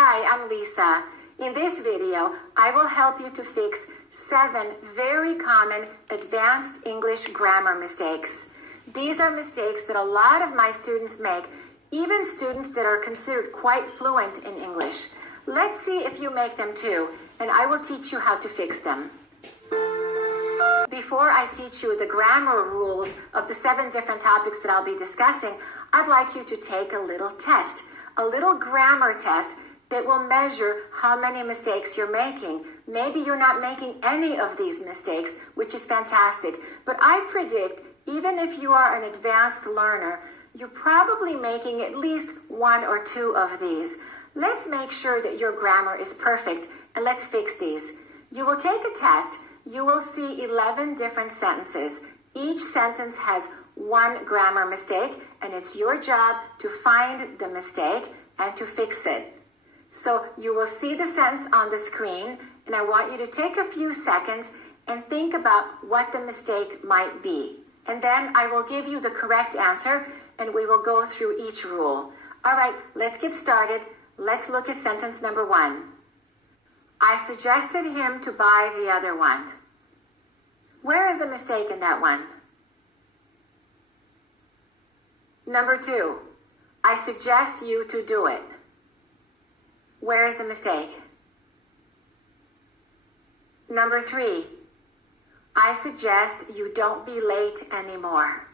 Hi, I'm Lisa. In this video, I will help you to fix 7 very common advanced English grammar mistakes. These are mistakes that a lot of my students make, even students that are considered quite fluent in English. Let's see if you make them too, and I will teach you how to fix them. Before I teach you the grammar rules of the 7 different topics that I'll be discussing, I'd like you to take a little test, a little grammar test that will measure how many mistakes you're making. Maybe you're not making any of these mistakes, which is fantastic, but I predict even if you are an advanced learner, you're probably making at least 1 or 2 of these. Let's make sure that your grammar is perfect, and let's fix these. You will take a test. You will see 11 different sentences. Each sentence has 1 grammar mistake, and it's your job to find the mistake and to fix it. So you will see the sentence on the screen, and I want you to take a few seconds and think about what the mistake might be. And then I will give you the correct answer, and we will go through each rule. All right, let's get started. Let's look at sentence number 1. I suggested him to buy the other one. Where is the mistake in that one? Number 2, I suggest you to do it. Where is the mistake? Number 3, I suggest you don't be late anymore.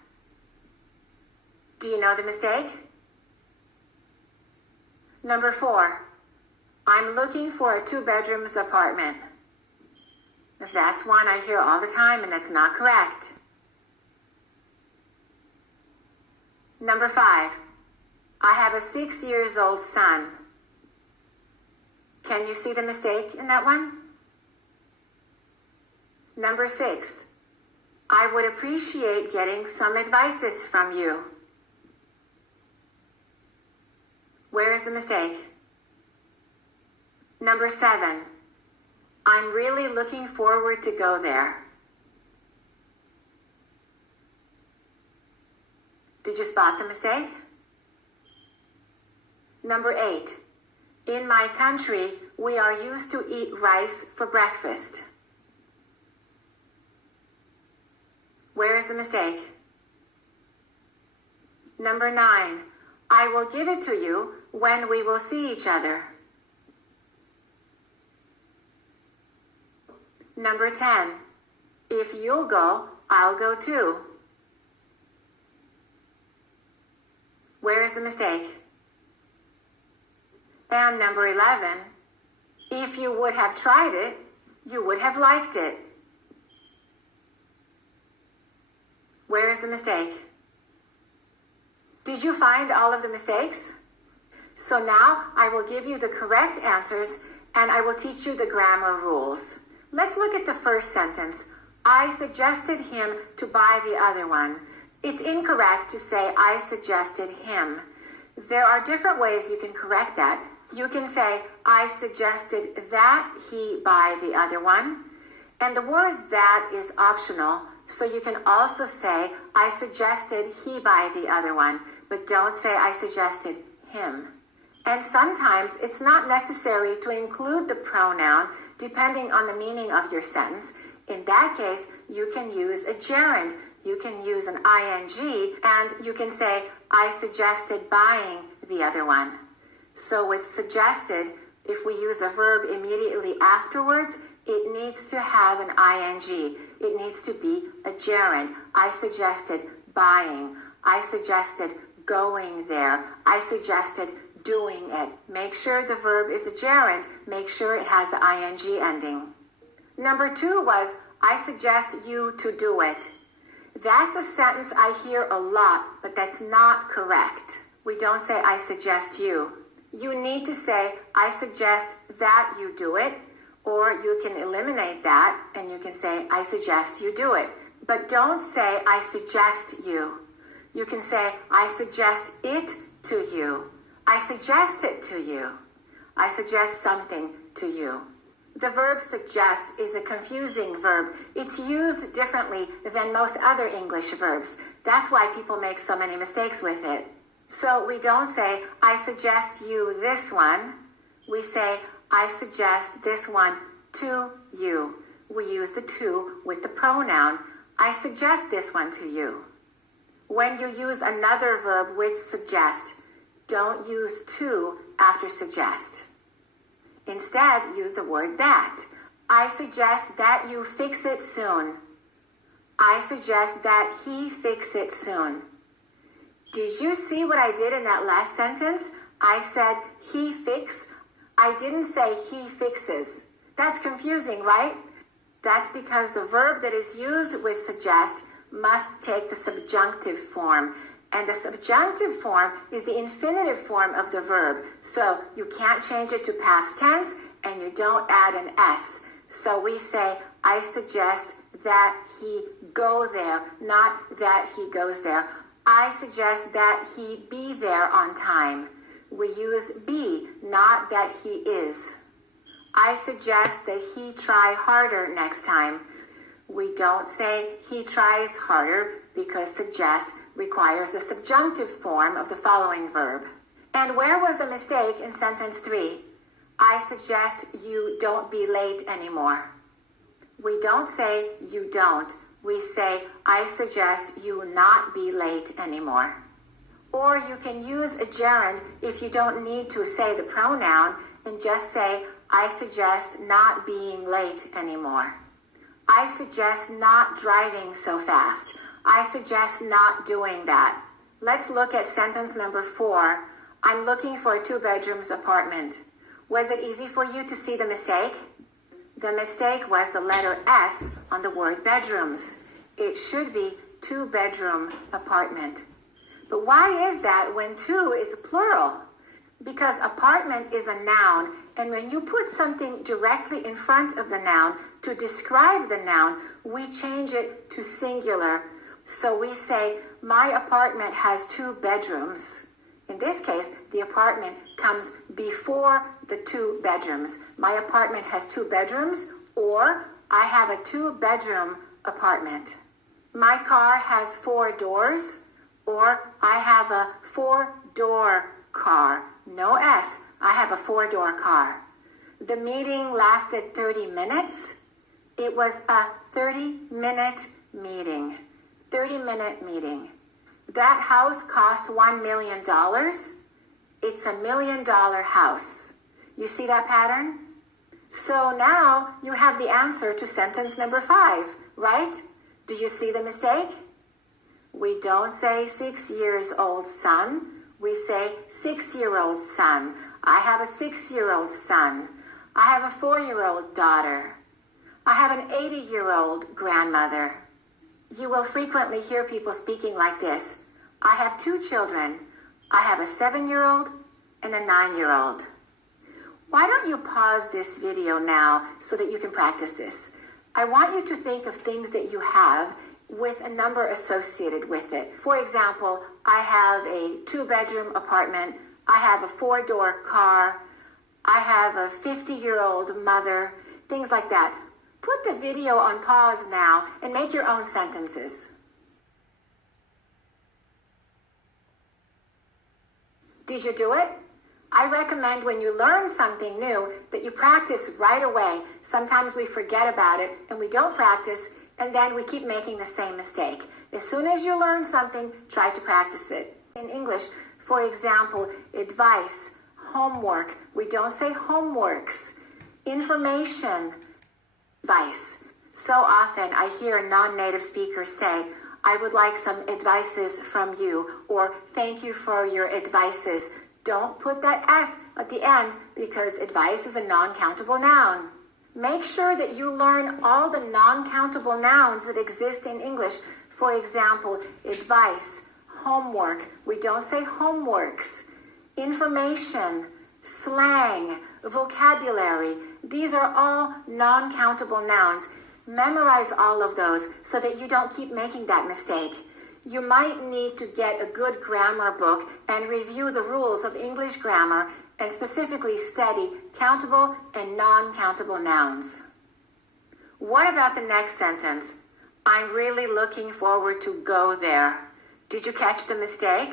Do you know the mistake? Number 4, I'm looking for a 2-bedroom apartment. That's one I hear all the time, and that's not correct. Number 5, I have a 6-year-old son. Can you see the mistake in that one? Number 6, I would appreciate getting some advices from you. Where is the mistake? Number 7, I'm really looking forward to go there. Did you spot the mistake? Number 8, in my country, we are used to eat rice for breakfast. Where is the mistake? Number 9, I will give it to you when we will see each other. Number 10, if you'll go, I'll go too. Where is the mistake? And number 11, if you would have tried it, you would have liked it. Where is the mistake? Did you find all of the mistakes? So now I will give you the correct answers, and I will teach you the grammar rules. Let's look at the first sentence. I suggested him to buy the other one. It's incorrect to say I suggested him. There are different ways you can correct that. You can say I suggested that he buy the other one. And the word that is optional, so you can also say I suggested he buy the other one, but don't say I suggested him. And sometimes it's not necessary to include the pronoun depending on the meaning of your sentence. In that case, you can use a gerund. You can use an ing, and you can say, I suggested buying the other one. So with suggested, if we use a verb immediately afterwards, it needs to have an ing. It needs to be a gerund. I suggested buying. I suggested going there. I suggested doing it. Make sure the verb is a gerund. Make sure it has the ing ending. Number 2 was, I suggest you to do it. That's a sentence I hear a lot, but that's not correct. We don't say, I suggest you. You need to say, I suggest that you do it, or you can eliminate that, and you can say, I suggest you do it. But don't say, I suggest you. You can say, I suggest it to you. I suggest it to you. I suggest something to you. The verb suggest is a confusing verb. It's used differently than most other English verbs. That's why people make so many mistakes with it. So we don't say, I suggest you this one. We say, I suggest this one to you. We use the to with the pronoun. I suggest this one to you. When you use another verb with suggest, don't use to after suggest. Instead, use the word that. I suggest that you fix it soon. I suggest that he fix it soon. Did you see what I did in that last sentence? I said he fix. I didn't say he fixes. That's confusing, right? That's because the verb that is used with suggest must take the subjunctive form. And the subjunctive form is the infinitive form of the verb. So you can't change it to past tense and you don't add an S. So we say, I suggest that he go there, not that he goes there. I suggest that he be there on time. We use be, not that he is. I suggest that he try harder next time. We don't say he tries harder because suggest requires a subjunctive form of the following verb. And where was the mistake in sentence 3? I suggest you don't be late anymore. We don't say you don't. We say I suggest you not be late anymore. Or you can use a gerund if you don't need to say the pronoun and just say I suggest not being late anymore. I suggest not driving so fast. I suggest not doing that. Let's look at sentence number 4. I'm looking for a 2-bedrooms apartment. Was it easy for you to see the mistake? The mistake was the letter S on the word bedrooms. It should be 2-bedroom apartment. But why is that when 2 is the plural? Because apartment is a noun, and when you put something directly in front of the noun to describe the noun, we change it to singular. So we say, my apartment has 2 bedrooms. In this case, the apartment comes before the 2 bedrooms. My apartment has 2 bedrooms, or I have a 2-bedroom apartment. My car has 4 doors, or I have a 4-door car. No S, I have a 4-door car. The meeting lasted 30 minutes. It was a 30-minute meeting. 30-minute meeting. That house cost $1 million. It's $1 million house. You see that pattern? So now you have the answer to sentence number 5, right? Do you see the mistake? We don't say 6-year-old son. We say 6-year-old son. I have a 6-year-old son. I have a 4-year-old daughter. I have an 80-year-old grandmother. You will frequently hear people speaking like this. I have 2 children. I have a 7-year-old and a 9-year-old. Why don't you pause this video now so that you can practice this? I want you to think of things that you have with a number associated with it. For example, I have a 2-bedroom apartment. I have a 4-door car. I have a 50-year-old mother. Things like that. Put the video on pause now and make your own sentences. Did you do it? I recommend when you learn something new that you practice right away. Sometimes we forget about it and we don't practice, and then we keep making the same mistake. As soon as you learn something, try to practice it. In English, for example, advice, homework, we don't say homeworks. Information, advice. So often I hear non-native speakers say, I would like some advices from you, or thank you for your advices. Don't put that S at the end because advice is a non-countable noun. Make sure that you learn all the non-countable nouns that exist in English. For example, advice, homework. We don't say homeworks. Information, slang, vocabulary. These are all non-countable nouns. Memorize all of those so that you don't keep making that mistake. You might need to get a good grammar book and review the rules of English grammar and specifically study countable and non-countable nouns. What about the next sentence? I'm really looking forward to go there. Did you catch the mistake?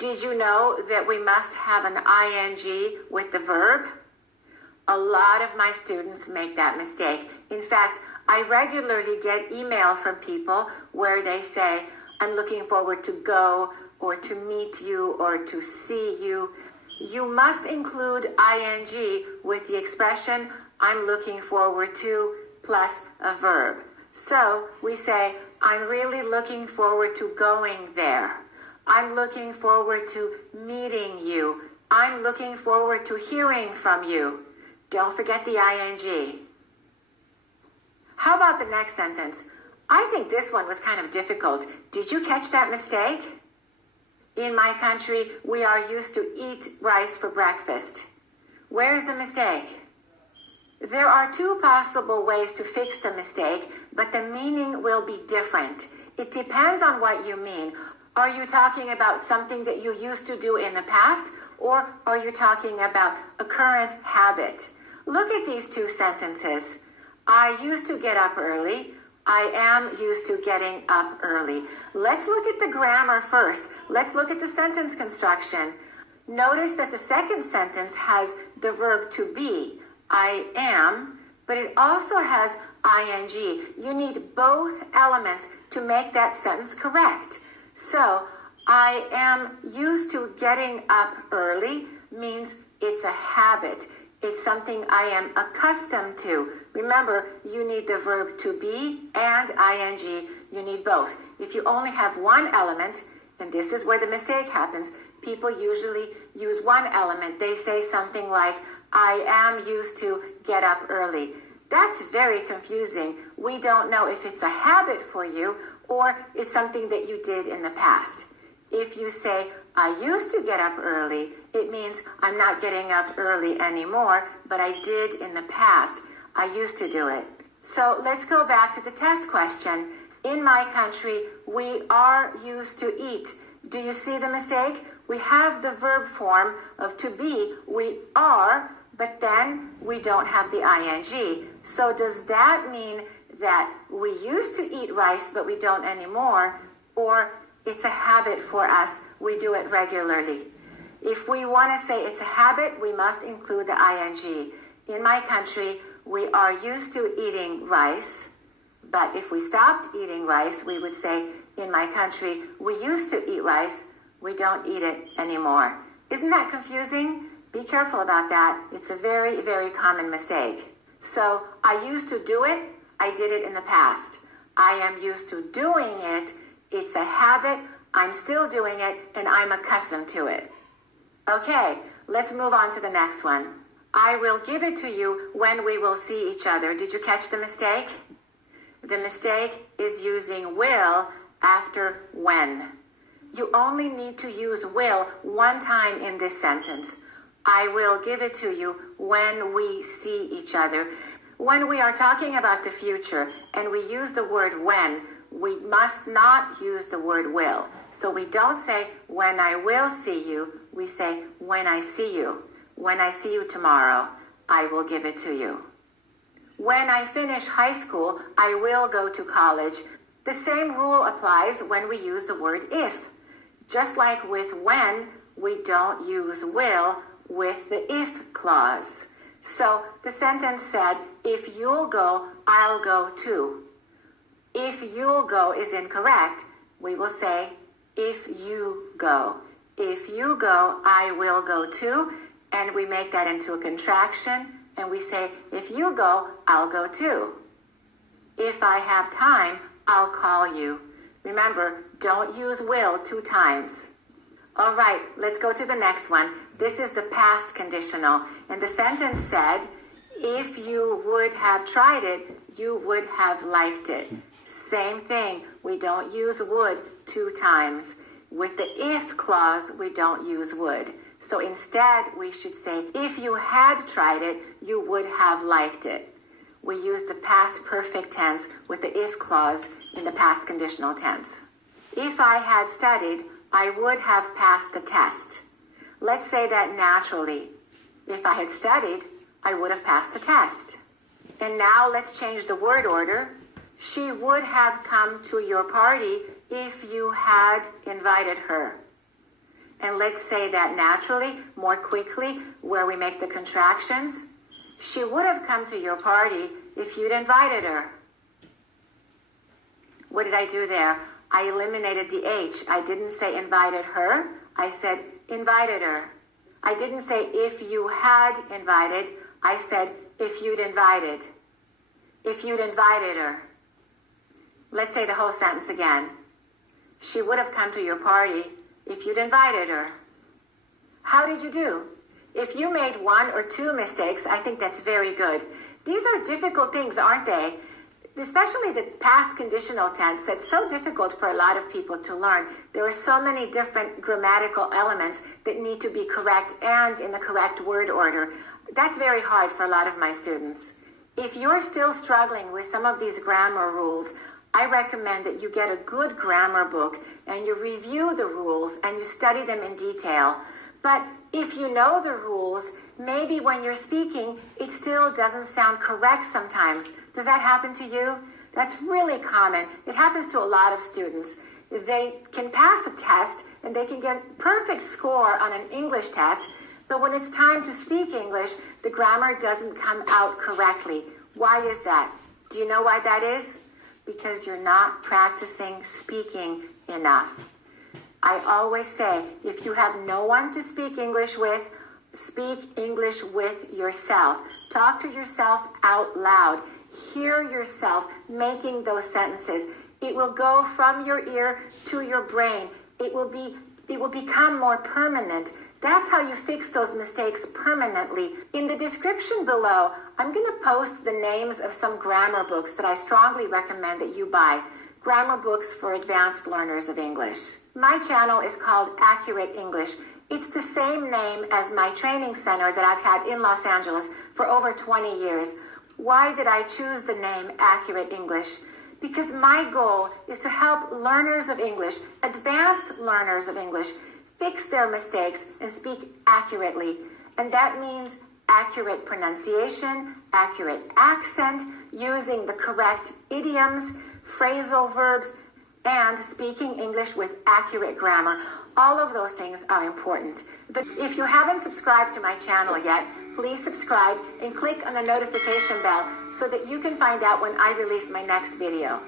Did you know that we must have an ing with the verb? A lot of my students make that mistake. In fact, I regularly get email from people where they say, I'm looking forward to go, or to meet you, or to see you. You must include ing with the expression, I'm looking forward to, plus a verb. So we say, I'm really looking forward to going there. I'm looking forward to meeting you. I'm looking forward to hearing from you. Don't forget the ing. How about the next sentence? I think this one was kind of difficult. Did you catch that mistake? In my country, we are used to eat rice for breakfast. Where's the mistake? There are two possible ways to fix the mistake, but the meaning will be different. It depends on what you mean. Are you talking about something that you used to do in the past, or are you talking about a current habit? Look at these two sentences. I used to get up early. I am used to getting up early. Let's look at the grammar first. Let's look at the sentence construction. Notice that the second sentence has the verb to be, I am, but it also has ing. You need both elements to make that sentence correct. So, I am used to getting up early means it's a habit. It's something I am accustomed to. Remember, you need the verb to be and ing. You need both. If you only have one element, and this is where the mistake happens, people usually use one element. They say something like, I am used to get up early. That's very confusing. We don't know if it's a habit for you or it's something that you did in the past. If you say, I used to get up early, it means I'm not getting up early anymore, but I did in the past. I used to do it. So let's go back to the test question. In my country, we are used to eat. Do you see the mistake? We have the verb form of to be, we are, but then we don't have the ing. So does that mean that we used to eat rice, but we don't anymore, or it's a habit for us, we do it regularly? If we want to say it's a habit, we must include the ing. In my country, we are used to eating rice, but if we stopped eating rice, we would say, in my country, we used to eat rice, we don't eat it anymore. Isn't that confusing? Be careful about that. It's a very, very common mistake. So, I used to do it, I did it in the past. I am used to doing it, it's a habit, I'm still doing it, and I'm accustomed to it. Okay, let's move on to the next one. I will give it to you when we will see each other. Did you catch the mistake? The mistake is using will after when. You only need to use will one time in this sentence. I will give it to you when we see each other. When we are talking about the future and we use the word when, we must not use the word will. So we don't say, when I will see you, we say, when I see you. When I see you tomorrow, I will give it to you. When I finish high school, I will go to college. The same rule applies when we use the word if. Just like with when, we don't use will with the if clause. So the sentence said, if you'll go, I'll go too. If you'll go is incorrect, we will say, if you go. If you go, I will go too. And we make that into a contraction, and we say, if you go, I'll go too. If I have time, I'll call you. Remember, don't use will two times. All right, let's go to the next one. This is the past conditional, and the sentence said, if you would have tried it, you would have liked it. Same thing, we don't use would two times. With the if clause, we don't use would. So instead, we should say, if you had tried it, you would have liked it. We use the past perfect tense with the if clause in the past conditional tense. If I had studied, I would have passed the test. Let's say that naturally. If I had studied, I would have passed the test. And now let's change the word order. She would have come to your party if you had invited her. And let's say that naturally, more quickly, where we make the contractions. She would have come to your party if you'd invited her. What did I do there? I eliminated the H. I didn't say invited her. I said invited her. I didn't say if you had invited. I said if you'd invited. If you'd invited her. Let's say the whole sentence again. She would have come to your party if you'd invited her. How did you do? If you made one or two mistakes, I think that's very good. These are difficult things, aren't they? Especially the past conditional tense, that's so difficult for a lot of people to learn. There are so many different grammatical elements that need to be correct and in the correct word order. That's very hard for a lot of my students. If you're still struggling with some of these grammar rules, I recommend that you get a good grammar book and you review the rules and you study them in detail. But if you know the rules, maybe when you're speaking, it still doesn't sound correct sometimes. Does that happen to you? That's really common. It happens to a lot of students. They can pass a test and they can get a perfect score on an English test, but when it's time to speak English, the grammar doesn't come out correctly. Why is that? Do you know why that is? Because you're not practicing speaking enough. I always say, if you have no one to speak English with, speak English with yourself. Talk to yourself out loud. Hear yourself making those sentences. It will go from your ear to your brain. It will become more permanent. That's how you fix those mistakes permanently. In the description below, I'm going to post the names of some grammar books that I strongly recommend that you buy. Grammar books for advanced learners of English. My channel is called Accurate English. It's the same name as my training center that I've had in Los Angeles for over 20 years. Why did I choose the name Accurate English? Because my goal is to help learners of English, advanced learners of English, fix their mistakes and speak accurately. And that means accurate pronunciation, accurate accent, using the correct idioms, phrasal verbs, and speaking English with accurate grammar. All of those things are important. But if you haven't subscribed to my channel yet, please subscribe and click on the notification bell so that you can find out when I release my next video.